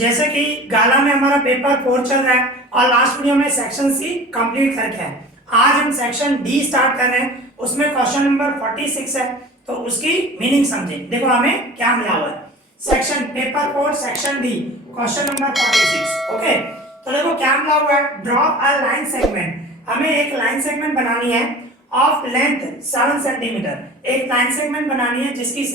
जैसे कि गाला में हमारा पेपर 4 चल रहा है और लास्ट वीडियो में सेक्शन सी कंप्लीट करके है। आज हम सेक्शन डी स्टार्ट कर रहे हैं, उसमें क्वेश्चन नंबर 46 है, तो उसकी मीनिंग समझें। देखो हमें क्या मिला हुआ है, section paper 4 section D question number 46। Okay, तो देखो क्या मिला हुआ है, ड्रॉ अ लाइन सेगमेंट। हमें एक लाइन सेगमेंट बनानी है ऑफ लेंथ 7 सेंटीमीटर। एक लाइन सेगमेंट बनानी है जिसकी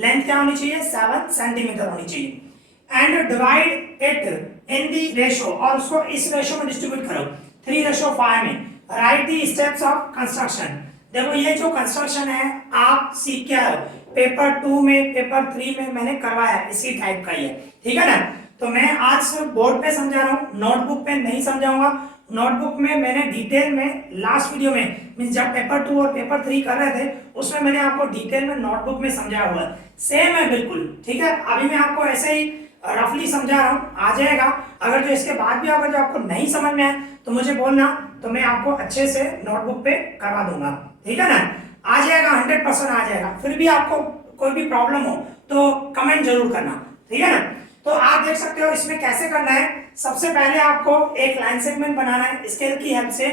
लेंथ क्या होनी चाहिए, 7 सेंटीमीटर होनी चाहिए। And divide it in the ratio, और उसको इस रेशो में डिस्ट्रीब्यूट करो 3:5 में। Right the steps of construction. देखो ये जो कंस्ट्रक्शन है आप सीख के आए हो, पेपर 2 में पेपर 3 में मैंने करवाया है, इसी टाइप का ही है, ठीक है ना। तो मैं आज सिर्फ बोर्ड पे समझा रहा हूँ, नोटबुक पे नहीं समझाऊंगा। नोटबुक में मैंने डिटेल में लास्ट वीडियो में मींस जब पेपर 2 और पेपर 3 कर रहे थे उसमें मैंने आपको डिटेल में नोटबुक में समझाया हुआ है, सेम है बिल्कुल, ठीक है। अभी मैं आपको ऐसे ही रफली समझा रहा हूँ, आ जाएगा। अगर जो इसके बाद भी अगर जो आपको नहीं समझ में आए तो मुझे बोलना, तो मैं आपको अच्छे से नोटबुक पे करवा दूंगा, ठीक है ना। आ जाएगा, 100% आ जाएगा। फिर भी आपको कोई भी प्रॉब्लम हो तो कमेंट जरूर करना, ठीक है ना। तो आप देख सकते हो इसमें कैसे करना है। सबसे पहले आपको एक लाइन सेगमेंट बनाना है स्केल की हेल्प से,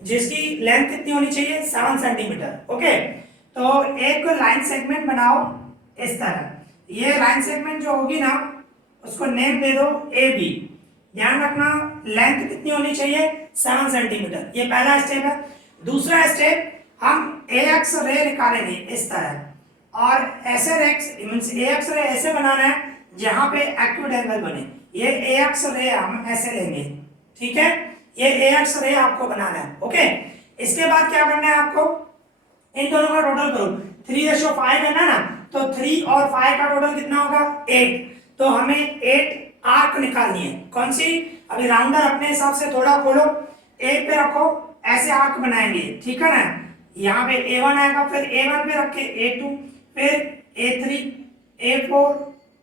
जिसकी लेंथ कितनी होनी चाहिए, 7 सेंटीमीटर। ओके, तो एक लाइन सेगमेंट बनाओ इस तरह। ये लाइन सेगमेंट जो होगी ना उसको नेम दे दो ए बी। ध्यान रखना लेंथ कितनी होनी चाहिए, 7 सेंटीमीटर। ये पहला स्टेप है। दूसरा स्टेप, हम ए एक्स रे निकालेंगे इस तरह, और ऐसे मींस ए एक्स रे ऐसे बनाना है जहां पे एक्यूट एंगल बने। ये ए एक्स रे हम ऐसे लेंगे, ठीक है। ये ए एक्स रे आपको बनाना है। ओके, इसके बाद क्या करना है आपको, इन दोनों का टोटल करो, 3:5 करना है ना, तो 3 और 5 का टोटल कितना होगा, 8। तो हमें 8 आर्क निकालनी है। कौन सी, अभी राउंडर अपने हिसाब से थोड़ा खोलो, 8 पे रखो, ऐसे आर्क बनाएंगे, ठीक है ना। यहाँ पे A1 आएगा, फिर A1 पे रख के A2, फिर A3, A4,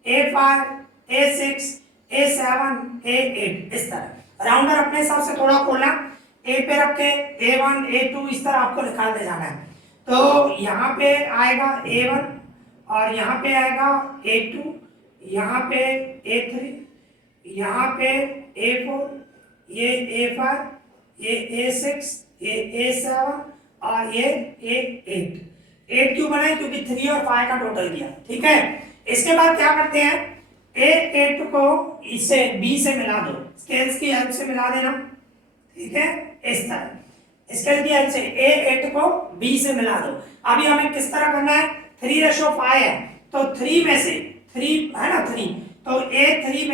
A5, A6, A7, A8, इस तरह राउंडर अपने हिसाब से थोड़ा खोलना, A पे रख के A1, A2 इस तरह आपको निकालते जाना है। तो यहाँ पे आएगा A1 और यहाँ पे आएगा A2, यहाँ पे A3, यहाँ पे A4, ये A5, ये A6, ये A7 और ये A8। 8 क्यों बनाए, क्योंकि 3 और 5 का टोटल किया, ठीक है। इसके बाद क्या करते हैं, A8 को इससे B से मिला दो, स्केल्स की हेल्प से मिला देना, ठीक है। इस तरह स्केल की हेल्प से A8 को B से मिला दो। अभी हमें किस तरह करना है, 3:5 है, तो 3 में से 3 है ना, 3, तो A3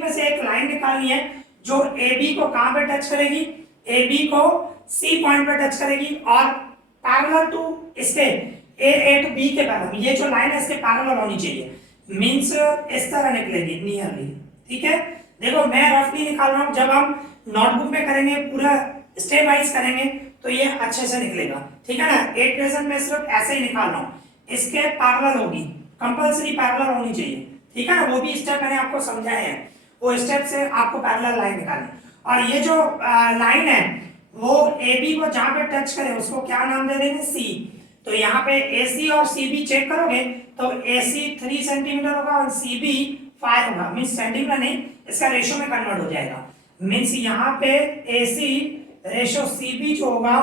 में से एक लाइन निकालनी है जो AB को कहां पे टच करेगी, AB को C पॉइंट पे टच करेगी और पैरेलल टू इसके A8B के पैरेलल। ये जो लाइन है इसके पैरेलल होनी चाहिए, मींस इस तरह निकलेगी नियरली, ठीक है। देखो मैं रफली निकाल रहा हूं, जब हम नोटबुक में करेंगे पूरा स्टेप वाइज करेंगे तो ये अच्छे से निकलेगा, ठीक है ना। 8 प्रेजेंट में सिर्फ ऐसे ही निकाल रहा हूं, इसके पैरेलल होगी, कंपल्सरी पैरेलल होनी चाहिए, ठीक है ना। वो भी स्टेप मैंने आपको समझाए हैं, वो स्टेप से आपको पैरेलल लाइन निकालनी। और ये जो लाइन है वो AB को जहां पे टच करे उसको क्या नाम दे देंगे, C। तो यहाँ पे AC और CB चेक करोगे तो AC 3 सेंटीमीटर होगा और CB 5 होगा, मींस सेंटीमीटर नहीं, इसका रेशो में कन्वर्ट हो जाएगा। मींस यहाँ पे AC रेशो CB जो होगा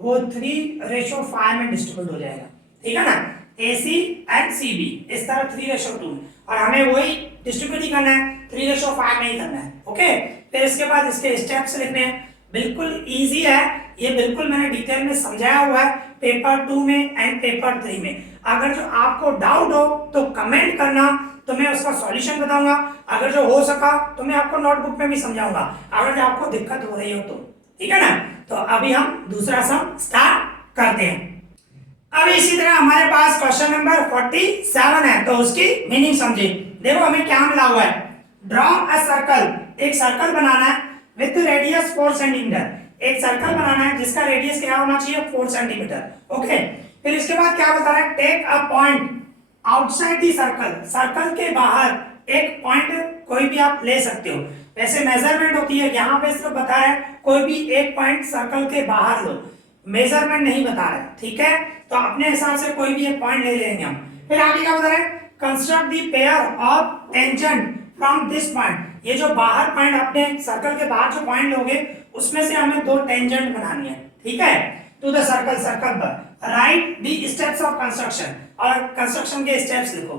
वो 3:5 में डिस्ट्रीब्यूट हो जाएगा, ठीक है ना। AC एंड CB इस तरह 3:2 और हमें वही डिस्ट्रीब्यूट ही करना है, 3:5 में ही करना है। ओके, फिर इसके बाद इसके स्टेप्स लिखने हैं, बिल्कुल इजी है ये, बिल्कुल मैंने डिटेल में समझाया हुआ है पेपर 2 में एंड पेपर 3 में। अगर जो आपको डाउट हो तो कमेंट करना, तो मैं उसका सॉल्यूशन बताऊंगा। अगर जो हो सका तो मैं आपको नोटबुक में भी समझाऊंगा, अगर जो आपको दिक्कत हो रही हो तो, ठीक है ना। तो अभी हम दूसरा सम स्टार्ट करते हैं। अब इसी तरह हमारे पास क्वेश्चन नंबर 47 है, तो उसकी मीनिंग समझिए। देखो हमें क्या मिला हुआ है, ड्रॉ अ सर्कल, एक सर्कल बनाना है विथ रेडियस 4 सेंटीमीटर। एक सर्कल बनाना है जिसका रेडियस क्या होना चाहिए, 4 सेंटीमीटर। ओके, फिर इसके बाद क्या बता रहा है, take a point outside the circle, circle के बाहर एक पॉइंट कोई भी आप ले सकते हो। वैसे मेजरमेंट होती है, यहाँ पे सिर्फ बता रहा है कोई भी एक पॉइंट सर्कल के बाहर लो, मेजरमेंट नहीं बता रहा है, ठीक है। तो अपने हिसाब से कोई भी एक पॉइंट ले लेंगे हम। फिर आगे क्या बता रहा है, construct the pair of tangent from this point, ये जो बाहर पॉइंट अपने सर्कल के बाहर जो पॉइंट लोगे उसमें से हमें दो टेंजेंट बनानी है, ठीक है, टू द सर्कल, सर्कल पर right the steps of construction, और कंस्ट्रक्शन के स्टेप्स लिखो।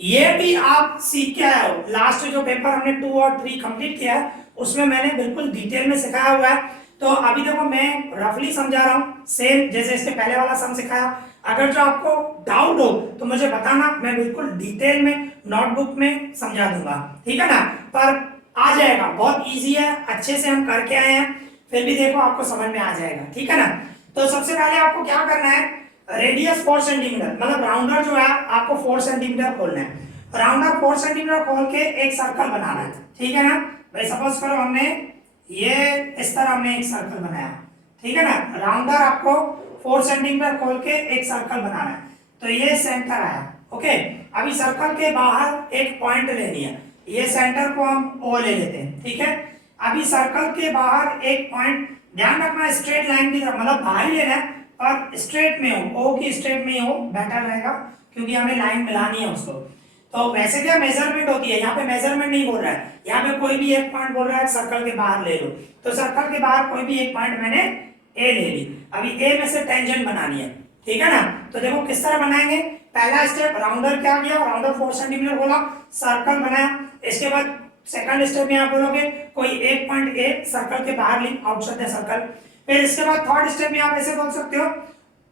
ये भी आप सीख के आए हो, लास्ट जो पेपर हमने 2 और 3 कंप्लीट किया है उसमें मैंने बिल्कुल डिटेल में सिखाया हुआ है। तो अभी देखो मैं रफली समझा रहा हूँ, सेम जैसे इसके पहले वाला सम सिखाया। अगर जो आपको डाउट हो तो मुझे बताना, मैं बिल्कुल डिटेल में नोटबुक में समझा दूंगा, ठीक है ना। पर आ जाएगा, बहुत इजी है, अच्छे से हम करके आए हैं, फिर भी देखो आपको समझ में आ जाएगा, ठीक है ना। तो सबसे पहले आपको क्या करना है, रेडियस 4 सेंटीमीटर, मतलब राउंडर जो है आपको 4 सेंटीमीटर खोलना है। राउंडर 4 सेंटीमीटर खोल के एक सर्कल बनाना है, ठीक है ना। भाई सपोज करो हमने ये इस तरह हमने एक सर्कल बनाया, ठीक है ना। राउंडर आपको 4 सेंटीमीटर खोल के एक सर्कल बनाना है, तो ये सेंटर आया, ओके। अभी सर्कल के बाहर एक पॉइंट लेनी है, ये सेंटर को हम ओ ले लेते हैं, ठीक है। अभी सर्कल के बाहर एक पॉइंट, ध्यान रखना स्ट्रेट लाइन की तरफ, मतलब बाहर ही लेना है और स्ट्रेट में हो, ओ की स्ट्रेट में हो, बेटर रहेगा क्योंकि हमें लाइन मिलानी है उसको। तो वैसे क्या मेजरमेंट होती है, यहाँ पे मेजरमेंट नहीं बोल रहा है, यहाँ पे कोई भी एक पॉइंट बोल रहा है सर्कल के बाहर ले लो, तो सर्कल के बाहर कोई भी एक पॉइंट मैंने ए ले ली। अभी ए में से टेंजेंट बनानी है, ठीक है ना। तो देखो किस तरह बनाएंगे, पहला स्टेप राउंडर क्या किया, राउंडर 4 सेंटीमीटर बोला, सर्कल बनाया। इसके बाद सेकंड स्टेप में आप बोलोगे कोई एक पॉइंट ए सर्कल के बाहर ली, आउटसाइड द सर्कल। फिर इसके बाद थर्ड स्टेप में आप ऐसे बोल सकते हो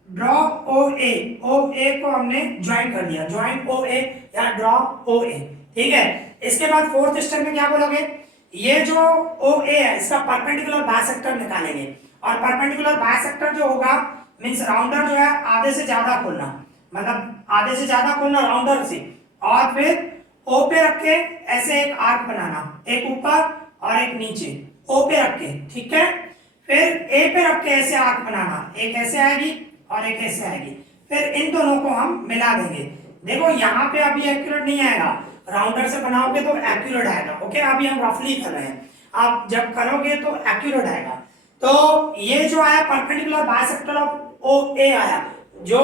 ड्रॉ ओ ए, ओ ए को हमने ज्वाइन कर दिया, ज्वाइन ओ ए या ड्रॉ ओ ए, ठीक है। इसके बाद फोर्थ स्टेप में क्या बोलोगे, ये जो ओ ए है इसका परपेंडिकुलर बाइसेक्टर निकालेंगे, और परपेंडिकुलर बाइसेक्टर जो होगा मींस राउंडर जो है आधे से ज्यादा खोलना, मतलब आधे से ज्यादा खोलना राउंडर से, और फिर ओ पे रख के ऐसे एक आर्क बनाना, एक ऊपर और एक नीचे, ओ पे रख के, ठीक है। फिर ए पे रख के ऐसे आर्क बनाना, एक ऐसे आएगी और एक ऐसे आएगी, फिर इन दोनों को हम मिला देंगे। देखो यहाँ पे अभी एक्यूरेट नहीं आएगा, राउंडर से बनाओगे तो एक्यूरेट आएगा, ओके। अभी हम रफली कर रहे हैं, आप जब करोगे तो एक्यूरेट आएगा। तो ये जो आया परपेंडिकुलर बाइसेक्टर ऑफ ओ ए आया, जो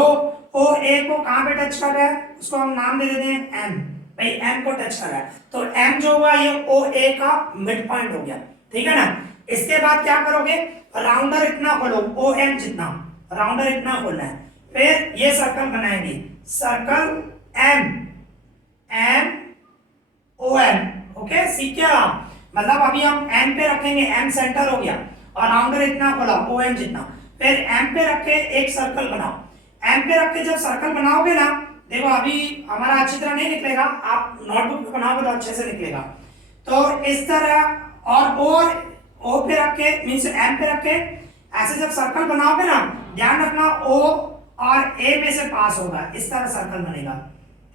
ओ ए को कहाँ पे टच कर रहा है उसको हम नाम दे देते हैं एम, भाई एम को टच कर रहा है, तो एम जो हुआ ये ओ ए का मिड पॉइंट हो गया, ठीक है ना। इसके बाद क्या करोगे, राउंडर इतना खोलो, ओ एम जितना, राउंडर इतना खोलना है। फिर ये सर्कल बनाएंगे, circle M, M O M, okay. सीख क्या, मतलब अभी हम एम पे रखेंगे, एम सेंटर हो गया, और राउंडर इतना खोला ओ एम जितना। फिर एम पे रख के एक सर्कल बनाओ, एम पे रख के जब सर्कल बनाओगे ना, देखो अभी हमारा अच्छी तरह नहीं निकलेगा, आप नोटबुक पे बनाओगे तो अच्छे से निकलेगा। तो इस तरह, और ओ पे रख के मींस एम पे रख के ऐसे जब सर्कल बनाओगे ना, ध्यान रखना ओ और ए में से पास होगा, इस तरह सर्कल बनेगा,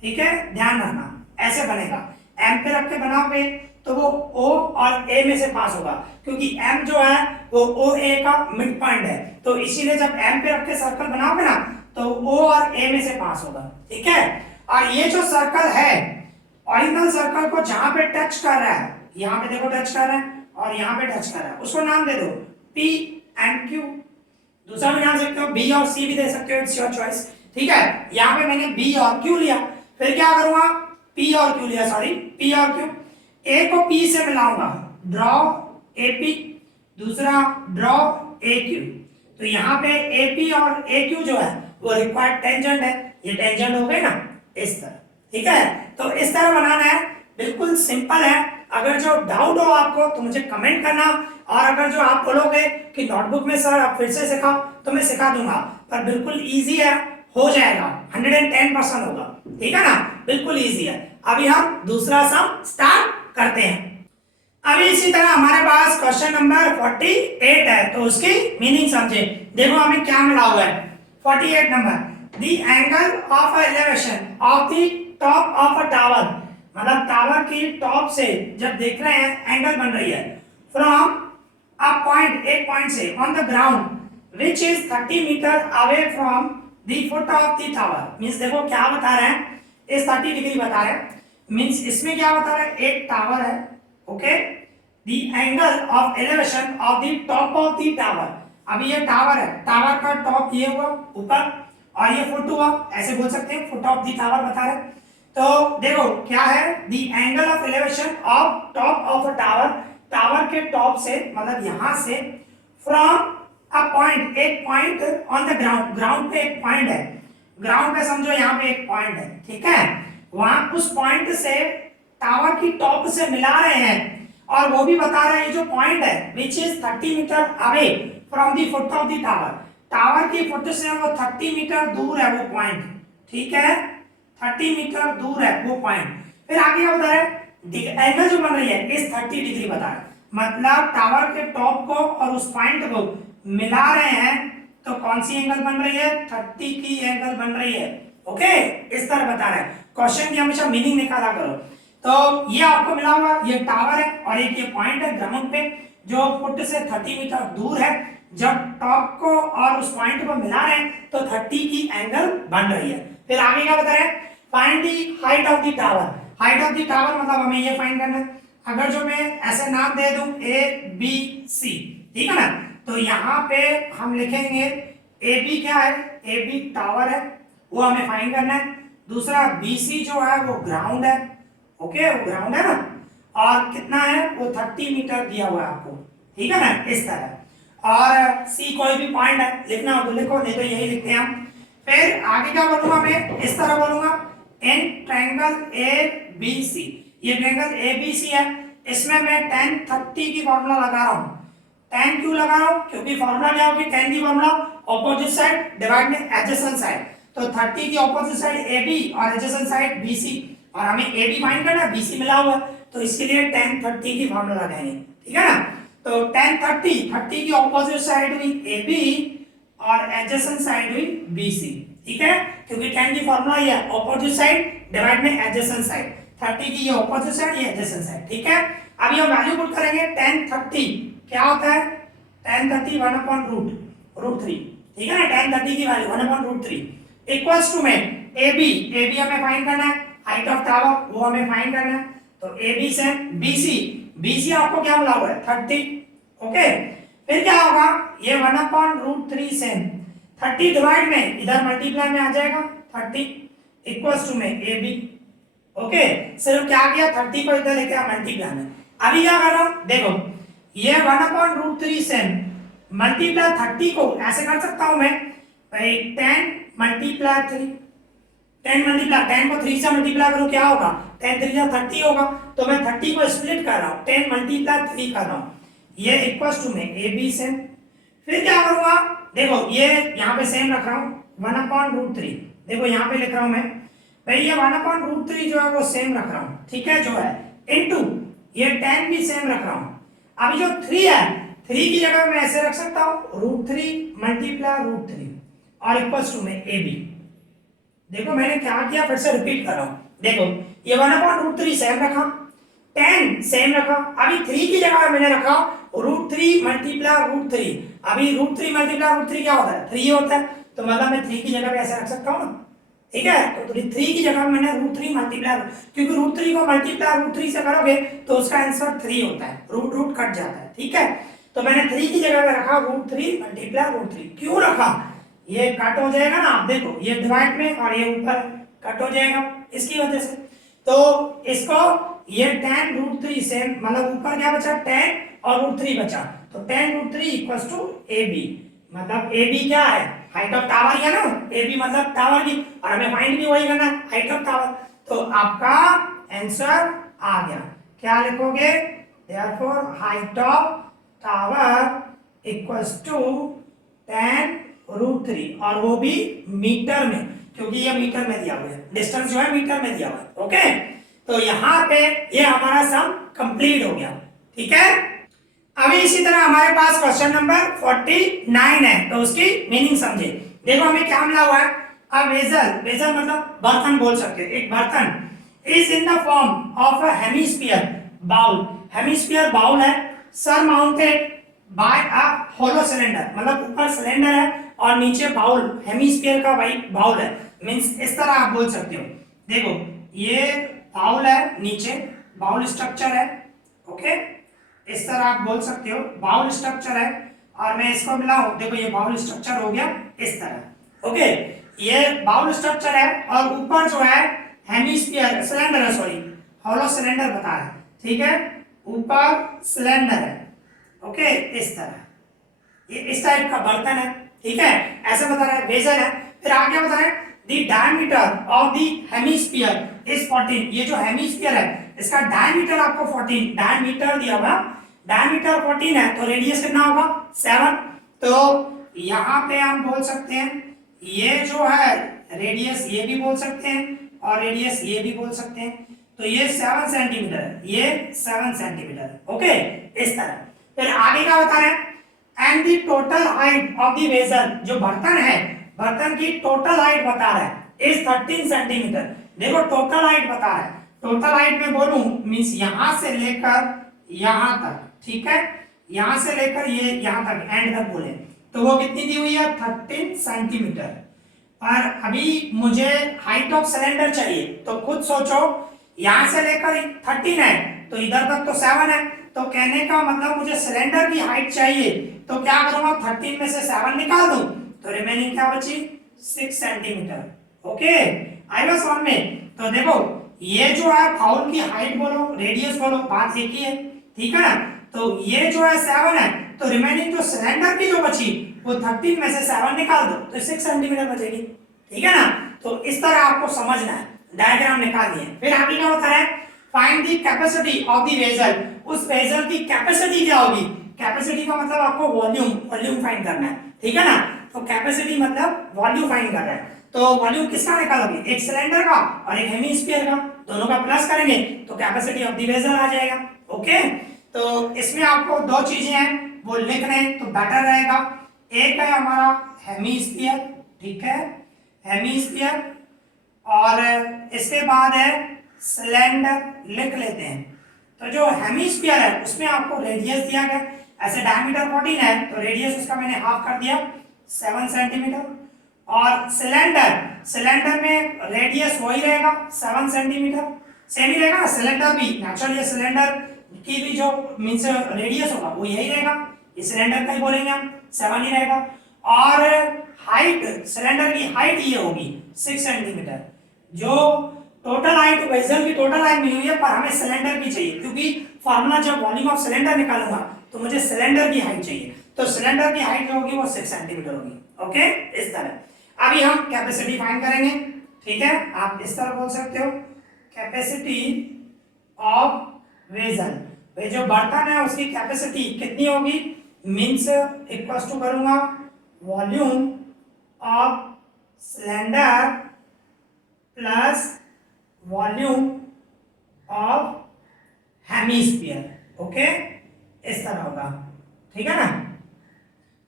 ठीक है, ध्यान रखना ऐसे बनेगा। एम पे रख के बनाओगे तो वो ओ और ए में से पास होगा, क्योंकि एम जो है वो ओ ए का मिड पॉइंट है, तो इसीलिए जब एम पे रख के सर्कल बनाओगे ना तो ओ और ए में से पास होगा, ठीक है। और ये जो सर्कल है, ओरिजिनल सर्कल को जहां पे टच कर रहा है, यहाँ पे देखो टच कर रहा है और यहाँ पे टच कर रहा है, उसको नाम दे दो P एंड Q। दूसरा भी नाम दे सकते हो, B और C भी दे सकते हो, इट्स योर चॉइस, ठीक है। यहाँ पे मैंने B और Q लिया, फिर क्या करूंगा, P और Q लिया, सॉरी P और Q, A को P से मिलाऊंगा, ड्रॉ AP, दूसरा ड्रॉ AQ। तो यहाँ पे AP और AQ जो है वो रिक्वायर्ड टेंजेंट है, ये टेंजेंट हो गए ना इस तरह, ठीक है। तो इस तरह बनाना है, बिल्कुल सिंपल है। अगर जो डाउट हो आपको तो मुझे कमेंट करना, और अगर जो आप बोलोगे कि नोटबुक में सर आप फिर से सिखाओ तो मैं सिखा दूंगा, पर बिल्कुल इजी है, हो जाएगा, 110% होगा, ठीक है ना, बिल्कुल इजी है। अभी हम दूसरा सम स्टार्ट करते हैं। अभी इसी तरह हमारे पास क्वेश्चन नंबर 48 है, तो उसकी मीनिंग समझे। देखो हमें क्या मिला हुआ है, 48 number, the angle of elevation of the top of a tower, मतलब टावर की टॉप से जब देख रहे हैं एंगल बन रही है, फ्रॉम अ पॉइंट, एक पॉइंट से, on the ground which is 30 metre away from the foot of the tower. Means देखो क्या बता रहे हैं, इस 30 डिग्री बता रहे हैं, मींस इसमें क्या बता रहे हैं, एक टावर है, okay, the angle of elevation of the top of the tower. अभी ये टावर है, टावर का टॉप ये हुआ ऊपर और ये फुट हुआ, ऐसे बोल सकते हैं, फुट ऑफ द टावर बता रहे हैं। तो देखो क्या है, the angle of elevation of top of a tower, tower के टॉप से मतलब यहां से फ्रॉम अ पॉइंट, एक point on the ground, ground पे एक पॉइंट है, ग्राउंड पे समझो यहाँ पे एक पॉइंट है, ठीक है, वहां उस पॉइंट से टावर की टॉप से मिला रहे हैं और वो भी बता रहे हैं जो पॉइंट है which is 30 metre away from the foot of the tower, tower की फुट से वो 30 मीटर दूर है वो पॉइंट, ठीक है, 30 मीटर दूर है वो पॉइंट। फिर आगे क्या बता रहे हैं, एंगल जो बन रही है इस 30 डिग्री बता रहे हैं, मतलब टावर के टॉप को और उस पॉइंट को मिला रहे हैं तो कौन सी एंगल बन रही है, 30 की एंगल बन रही है, ओके, इस तरह बता रहे हैं। क्वेश्चन की हमेशा मीनिंग निकाला करो। तो ये आपको मिला हुआ, ये टावर है और एक ये पॉइंट है ग्राउंड पे जो फुट से 30 मीटर दूर है, जब टॉप को और उस पॉइंट को मिला रहे हैं तो 30 की एंगल बन रही है। फिर आगे क्या बता रहे हैं, find the height of the tower, height of the tower मतलब हमें ये फाइंड करना है। अगर जो मैं ऐसे नाम दे दूं ए बी सी, ठीक है ना, तो यहाँ पे हम लिखेंगे ए बी क्या है, ए बी टावर है वो हमें फाइंड करना है, दूसरा बी सी जो है वो ग्राउंड है, ओके वो ग्राउंड है ना, और कितना है वो 30 मीटर दिया हुआ है आपको, ठीक है ना, इस तरह। और सी कोई भी पॉइंट है, लिखना हो तो लिखो नहीं तो यही लिखते हैं हम। फिर आगे क्या बोलूंगा मैं, इस तरह बोलूंगा in triangle A B C, ये ट्रायंगल ए बी सी है, इसमें मैं tan 30 की फॉर्मूला लगा रहा हूँ। tan क्यों लगा रहा हूँ, क्योंकि फॉर्मूला क्या होगी, tan की फॉर्मूला ऑपोजिट साइड डिवाइड में एडजेसेंट साइड, तो 30 की ऑपोजिट साइड ए बी और एडजेसेंट साइड बी सी, और हमें ए बी फाइंड करना है, बी सी मिला हुआ है तो इसके लिए tan 30 की फॉर्मूला लगाएंगे, ठीक है ना। तो tan 30 की ऑपोजिट साइड हुई ए बी और एडजेसेंट साइड हुई बी सी, ठीक है, क्योंकि tan की फॉर्मूला ये है ऑपोजिट साइड डिवाइड में एडजेसेंट साइड, 30 की ये ऑपोजिट साइड ये एडजेसेंट साइड, ठीक है। अभी हम वैल्यू पुट करेंगे tan 30 क्या होता है, tan 30 1 अपॉन रूट 3, ठीक है ना, tan 30 की value 1 upon root 3 equals to में ए बी हमें फाइंड करना है, हाइट ऑफ टावर वो हमें फाइंड करना है, तो ए बी से बी सी आपको क्या मिला हुआ है 30, ओके। फिर क्या होगा, ये 1 अपॉन रूट 3 से 30 डिवाइड में इधर मल्टीप्लाई में आ जाएगा 30 इक्वल्स टू में ए बी, ओके, सिर्फ क्या किया 30 को इधर लेके आ मल्टीप्लाई में। अभी क्या कर रहा हूं, देखो ये 1 अपॉन रूट 3 से मल्टीप्लाई 30 को ऐसे कर सकता हूं मैं भाई 10 मल्टीप्लाई 3, 10 मल्टीप्लाई 10 को 3 से मल्टीप्लाई करूं क्या होगा 10 3 30 होगा, तो मैं 30 को स्प्लिट कर रहा हूं 10 मल्टीप्लाई 3 कर रहा हूं, ये इक्वल्स टू में ए बी से। फिर क्या करूंगा, देखो ये यहाँ पे सेम रख रहा हूं 1 अपॉन रूट 3, देखो यहाँ पे लिख रहा हूं मैं भाई ये 1 अपॉन रूट 3 जो है वो सेम रख रहा हूं, ठीक है, जो है इनटू ये 10 भी सेम रख रहा हूं। अभी जो 3 है 3 की जगह मैं ऐसे रख सकता हूं रूट 3 मल्टीप्लाई रूट 3 और इक्वल्स टू में ए बी। देखो मैंने क्या किया, फिर से रिपीट कर रहा हूं, देखो ये 1 अपॉन रूट 3 सेम रखा, 10 सेम रखा, अभी 3 की जगह मैंने रखा रूट 3 मल्टीप्लाई रूट 3, अभी रूट 3 मल्टीप्लाई रूट 3 क्या होता है 3 होता है, तो मतलब मैं 3 की जगह पे ऐसे रख सकता हूं ना, ठीक है, तो 3 की जगह मैंने रूट 3 मल्टीप्लाई, क्योंकि रूट 3 को मल्टीप्लाई रूट 3 से करोगे तो उसका आंसर 3 होता है, रूट रूट कट जाता है, ठीक है, तो मैंने 3 की जगह पे रखा रूट 3 मल्टीप्लाई रूट 3, क्यों रखा, ये कट हो जाएगा ना, आप देखो ये डिवाइड में और ये ऊपर कट हो जाएगा इसकी वजह से, तो इसको ये tan रूट 3 से मतलब ऊपर क्या बचा 10 और रूट 3 बचा, तो tan root 3 equals to A B, मतलब ए बी क्या है हाइट ऑफ टावर है ना, ए बी मतलब टावर की, और हमें फाइंड भी वही करना है हाइट ऑफ टावर, तो आपका आंसर आ गया, क्या लिखोगे, therefore height of tower equals to tan root 3 और वो भी मीटर में, क्योंकि ये मीटर में दिया हुआ है, डिस्टेंस जो है मीटर में दिया हुआ है, ओके। तो यहाँ पे ये हमारा सम कंप्लीट हो गया, ठीक है। अभी इसी तरह हमारे पास क्वेश्चन नंबर 49 है, तो उसकी मीनिंग समझे। देखो हमें क्या मिला हुआ है, अ वेसल मतलब बर्तन बोल सकते हैं, एक बर्तन is in the form of a hemisphere bowl, hemisphere bowl है, surmounted by a hollow cylinder, मतलब ऊपर सिलेंडर है और नीचे बाउल, हेमिस्फीयर का भाई बाउल है, मींस इस तरह आप बोल सकते हो, देखो ये बाउल है, नीचे बाउल स्ट्रक्चर है, ओके, इस तरह आप बोल सकते हो बाउल स्ट्रक्चर है, और मैं इसको मिलाऊं, देखो ये बाउल स्ट्रक्चर हो गया इस तरह, ओके, ये बाउल स्ट्रक्चर है और ऊपर जो है हेमिस्फीयर सिलेंडर है, सॉरी हॉलो सिलेंडर बता रहा है, ठीक है, ऊपर सिलेंडर है, ओके, इस तरह ये इस टाइप का बर्तन है, ठीक है, ऐसा बता रहा है, वेसल है। फिर आगे बता रहा है the diameter of the hemisphere is 14, ये जो हेमिस्फीयर है इसका डायमीटर आपको 14 डायमीटर दिया हुआ, डायमीटर 14 है तो रेडियस कितना होगा 7। तो यहाँ पे हम बोल सकते हैं ये जो है रेडियस ये भी बोल सकते हैं और रेडियस ये भी बोल सकते हैं, तो ये 7 सेंटीमीटर है, ये 7 सेंटीमीटर है, ओके, इस तरह। फिर आगे क्या बता रहे हैं and the total height of the vessel, जो बर्तन है बर्तन की टोटल हाइट बता रहा है इज 13 सेंटीमीटर। देखो टोटल हाइट बता रहा है, टोटल हाइट में बोलूं मींस यहां से लेकर यहां तक, ठीक है, यहां से लेकर ये यहां तक एंड तक बोले तो वो कितनी दी हुई है 13 सेंटीमीटर। और अभी मुझे हाइट ऑफ सिलेंडर चाहिए तो खुद सोचो यहां से लेकर 13 है तो इधर तक तो 7 है, तो कहने का मतलब मुझे सिलेंडर की हाइट चाहिए तो क्या करूंगा 13 में से 7 निकाल दूं तो रिमेनिंग क्या बची 6 सेंटीमीटर, ओके, आई वाज समझ में। तो देखो ये जो है फाउल की हाइट बोलो रेडियस बोलो बात एक ही है, ठीक है ना, तो ये जो है 7 है तो रिमेनिंग जो सिलेंडर की जो बची वो 13 में से 7 निकाल दो तो 6 सेंटीमीटर बचेगी, ठीक है ना। तो इस तरह आपको समझना है, डायग्राम निकाल दिए। फिर आगे क्या होता है find the capacity of the vessel, उस वेसल की कैपेसिटी क्या होगी, कैपेसिटी का मतलब आपको वॉल्यूम वॉल्यूम फाइंड करना है, ठीक है ना, तो कैपेसिटी मतलब वॉल्यूम फाइंड कर रहा है, तो वॉल्यूम किसका निकालोगे एक सिलेंडर का और एक हेमिस्फीयर का, दोनों का प्लस करेंगे तो कैपेसिटी ऑफ द वेसल आ जाएगा, ओके। तो इसमें आपको दो चीजें हैं वो लिख रहे हैं तो बेटर रहेगा, एक है हमारा हेमिस्फीयर, ठीक है, हेमिस्फीयर, और इसके बाद है सिलेंडर लिख लेते हैं। तो जो हेमिस्फीयर है उसमें आपको रेडियस दिया गया, ऐसे डायमीटर 14 है तो रेडियस उसका मैंने हाफ कर दिया 7 सेंटीमीटर, और सिलेंडर सिलेंडर में रेडियस वही रहेगा 7 सेंटीमीटर, सेम ही रहेगा, सिलेंडर भी नेचुरली सिलेंडर की भी जो मींस रेडियस होगा वो यही रहेगा, इस सिलेंडर का ही बोलेंगे हम 7 ही रहेगा, और हाइट सिलेंडर की हाइट ये होगी 6 सेंटीमीटर। जो टोटल हाइट वेसल की टोटल हाइट मिली हुई है पर हमें सिलेंडर की चाहिए क्योंकि फार्मूला जब वॉल्यूम ऑफ सिलेंडर निकालूंगा तो मुझे सिलेंडर की हाइट चाहिए, तो सिलेंडर की हाइट जो होगी वो 6 सेंटीमीटर होगी, ओके, इस तरह। अभी हम कैपेसिटी फाइंड करेंगे, ठीक है, आप इस तरह बोल सकते हो कैपेसिटी ऑफ वेसल, वे जो बर्तन है उसकी कैपेसिटी कितनी होगी मींस इक्वल टू करूंगा volume of cylinder plus volume of hemisphere, okay, इस तरह होगा, ठीक है ना।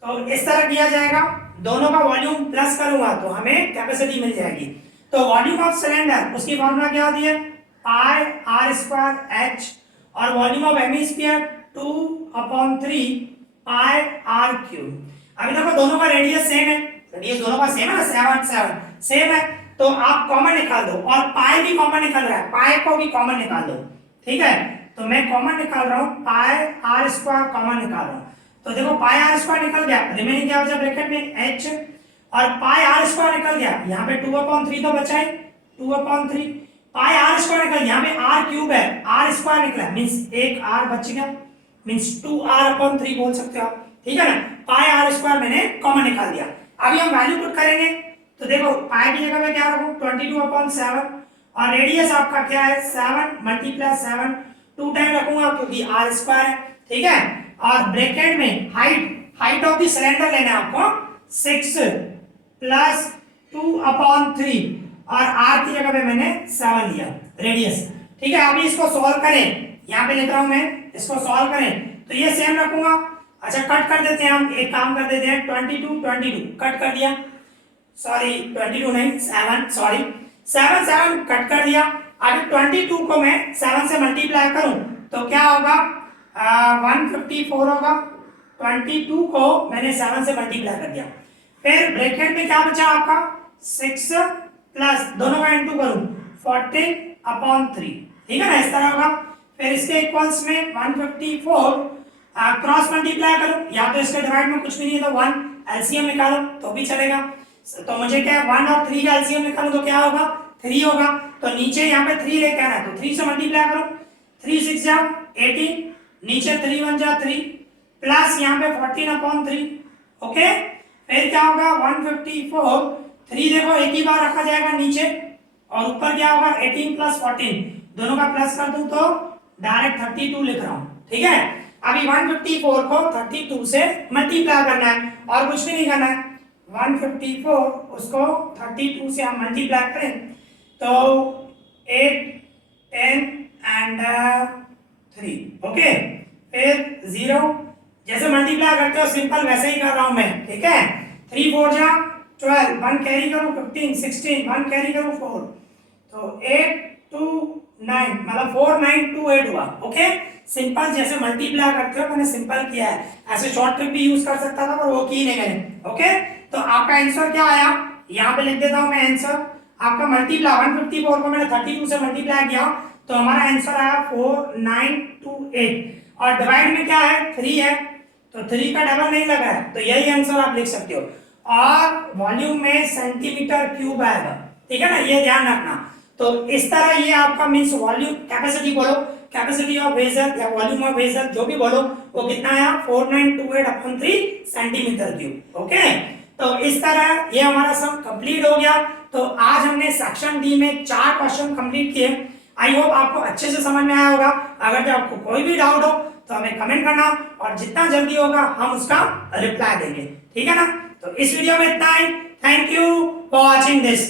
तो इस तरह किया जाएगा, दोनों का वॉल्यूम प्लस करूंगा तो हमें कैपेसिटी मिल जाएगी। तो वॉल्यूम ऑफ सिलेंडर उसकी फॉर्मूला क्या होती है पाई आर स्क्वायर एच, और volume of hemisphere 2/3 pi r cube. अभी देखो दोनों का रेडियस सेम है, रेडियस दोनों का सेम है ना, 7 7 सेम है, तो आप कॉमन निकाल दो, और पाई भी कॉमन निकल रहा है, पाई को भी कॉमन निकाल दो, ठीक है, तो मैं कॉमन निकाल रहा हूं पाई आर स्क्वायर कॉमन निकाल रहा हूं, तो देखो पाई आर स्क्वायर निकल गया, रिमेनिंग क्या बचा ब्रैकेट में h, और पाई आर स्क्वायर निकल गया, यहाँ पे 2/3 तो बचा है 2/3, पाई आर स्क्वायर निकल, यहाँ पे r क्यूब है, r स्क्वायर निकला मींस एक r बच गया मींस 2r/3 बोल सकते हो आप, ठीक है ना, पाई आर स्क्वायर मैंने कॉमन निकाल दिया। अभी हम वैल्यू पुट करेंगे तो देखो पाई की जगह में क्या रखूं 22/7, और रेडियस आपका क्या है 7 × 7 2 टाइम रखूंगा क्योंकि r स्क्वायर है, ठीक है, और ब्रैकेट में हाइट ऑफ द सिलेंडर लेना है आपको 6 + 2/3, और r की जगह पे मैंने 7 लिया रेडियस, ठीक है। अभी इसको सॉल्व करें, यहाँ पे लिख रहा हूं मैं, इसको सॉल्व करें तो ये सेम रखूंगा, अच्छा कट कर देते हैं हम, एक काम कर देते हैं 22 कट कर दिया, सॉरी 22 नहीं 7, सॉरी 7 7 कट कर दिया। अभी 22 को मैं 7 से मल्टीप्लाई करूं तो क्या होगा 154 होगा, 22 को मैंने 7 से मल्टीप्लाई कर दिया, फिर ब्रैकेट में क्या बचा आपका 6 प्लस दोनों का इनटू करूं 14/3, ठीक है ना, इस तरह होगा। फिर इसके इक्वल्स में 154 क्रॉस मल्टीप्लाई करूं, या तो इसके डिवाइड में कुछ भी नहीं है तो 1 एलसीएम निकालो तो भी चलेगा, तो मुझे क्या है 1 और 3 का एलसीएम निकालूं तो क्या होगा 3 होगा, तो नीचे यहाँ पे 3 लेके आना है, तो 3 से मल्टीप्लाई करो, 3 6 जा 18, नीचे 3 1 जा 3, प्लस यहाँ पे 14/3, ओके। फिर क्या होगा 154, 3 देखो एक ही बार रखा जाएगा नीचे, और ऊपर क्या होगा 18 + 14, दोनों का प्लस कर दूं तो डायरेक्ट 32 लिख रहा हूं, ठीक है। अभी 154 को 32 से मल्टीप्लाई करना है और कुछ भी नहीं करना है। 154 उसको 32 से हम मल्टीप्लाई करें तो 8 10 एंड 3, ओके। फिर 0, जैसे मल्टीप्लाई करते हो सिंपल वैसे ही कर रहा हूं मैं, ठीक है। 3 4 जा 12, 1 कैरी करूं 15 16, 1 कैरी करूं 4, तो 8 2 9, मतलब 4 9 2 8 हुआ, ओके। सिंपल जैसे मल्टीप्लाई करते हो मैंने सिंपल किया है, ऐसे शॉर्ट ट्रिक भी यूज कर सकता था पर वो की नहीं मैंने, ओके। तो आपका आंसर क्या आया, यहाँ पे लिख देता हूं मैं आंसर। आपका मल्टीप्लाई 154 को मैंने 32 से मल्टीप्लाई किया तो हमारा आंसर आया 4928, और डिवाइड में क्या है 3 है, तो 3 का डबल नहीं लगा है, तो यही आंसर आप लिख सकते हो। और वॉल्यूम में सेंटीमीटर क्यूब आएगा, ठीक है ना, ये ध्यान रखना। तो इस तरह ये आपका मींस वॉल्यूम कैपेसिटी बोलो, कैपेसिटी ऑफ वेसल या वॉल्यूम ऑफ वेसल जो भी बोलो, वो कितना आया 4928/3 सेंटीमीटर क्यूब, ओके। तो इस तरह ये हमारा सम कंप्लीट हो गया। तो आज हमने सेक्शन डी में 4 क्वेश्चन कंप्लीट किए। आई होप आपको अच्छे से समझ में आया होगा। अगर जो आपको कोई भी डाउट हो तो हमें कमेंट करना, और जितना जल्दी होगा हम उसका रिप्लाई देंगे, ठीक है ना। तो इस वीडियो में इतना ही। Thank you for watching this.